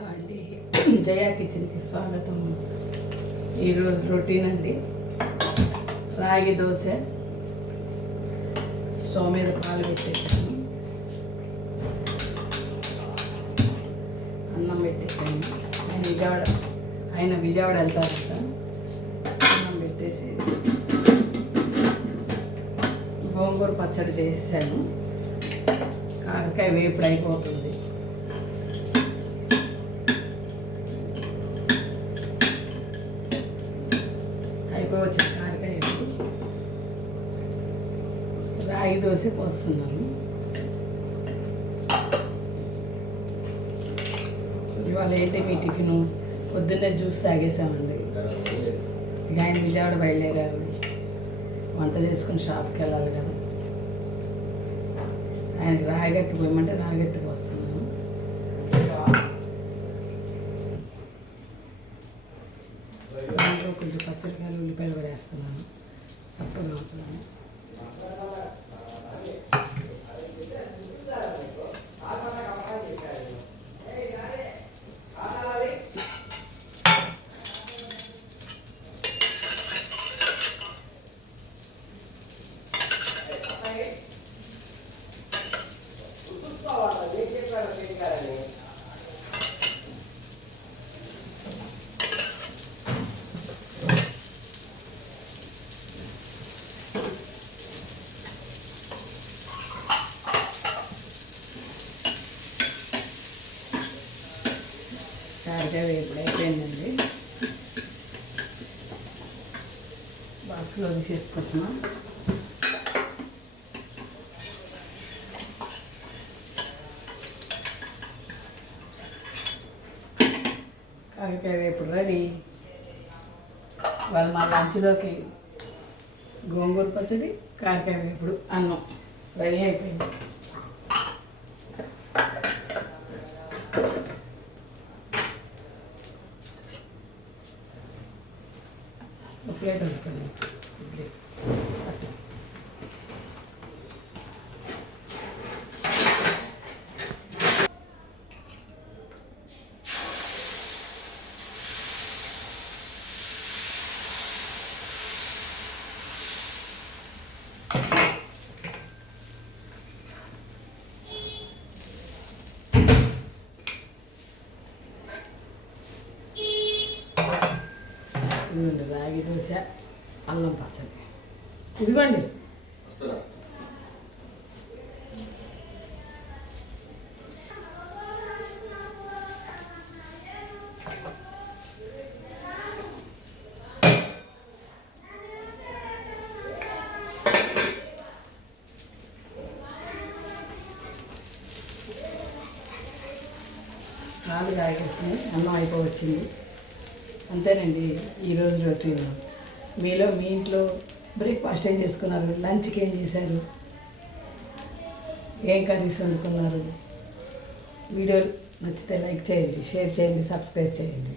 Hello అండి, జయా కిచెన్కి స్వాగతం. ఈరోజు రొటీన్ అండి, రాగి దోశ. స్టవ్ మీద పాలు పెట్టేసాను, అన్నం పెట్టేసాను. ఆయన విజయవాడ వెళ్తారంట. అన్నం పెట్టేసి గోంగూర పచ్చడి చేసాను. కాకరకాయ వేపుడు అయిపోతుంది. వచ్చిన కారకాయ రాగి దోశ పోస్తున్నాను. ఇవాళ ఏంటి మీ టిఫిను? పొద్దున్నే జ్యూస్ తాగేసామండి. ఇక ఆయన విజయవాడ బయలుదేరారు, వంట చేసుకుని షాప్కి వెళ్ళాలి కదా. ఆయనకి రాగట్టు పోయమంటే రాగట్టు పోస్తున్నాను. దాంట్లో కొంచెం పచ్చడికాయలు ఉల్లిపాయలు కూడా వేస్తున్నాను. చక్కగా ఉంటున్నాను. కారకాయ వేపుడు అయిపోయిందండి. బాక్స్లో తీసుకొచ్చున్నాం. కారకాయ వేపుడు రెడీ. వాళ్ళు మా లంచ్లోకి గోంగూర పచ్చడి, కారకాయ వేపుడు, అన్నం రెడీ అయిపోయింది. ప్లేట్ అనుకోండి. రాగి దోశ, అల్లం పచ్చడి. ఇదిగోండి. పాలు కాగేసినాయి, అన్నం అయిపోవచ్చింది. అంతేనండి ఈరోజు రొటీన్. మీ ఇంట్లో బ్రేక్ఫాస్ట్ ఏం చేసుకున్నారు? లంచ్కి ఏం చేశారు? ఏం కర్రీస్ వండుకున్నారు? వీడియోలు నచ్చితే లైక్ చేయండి, షేర్ చేయండి, సబ్స్క్రైబ్ చేయండి.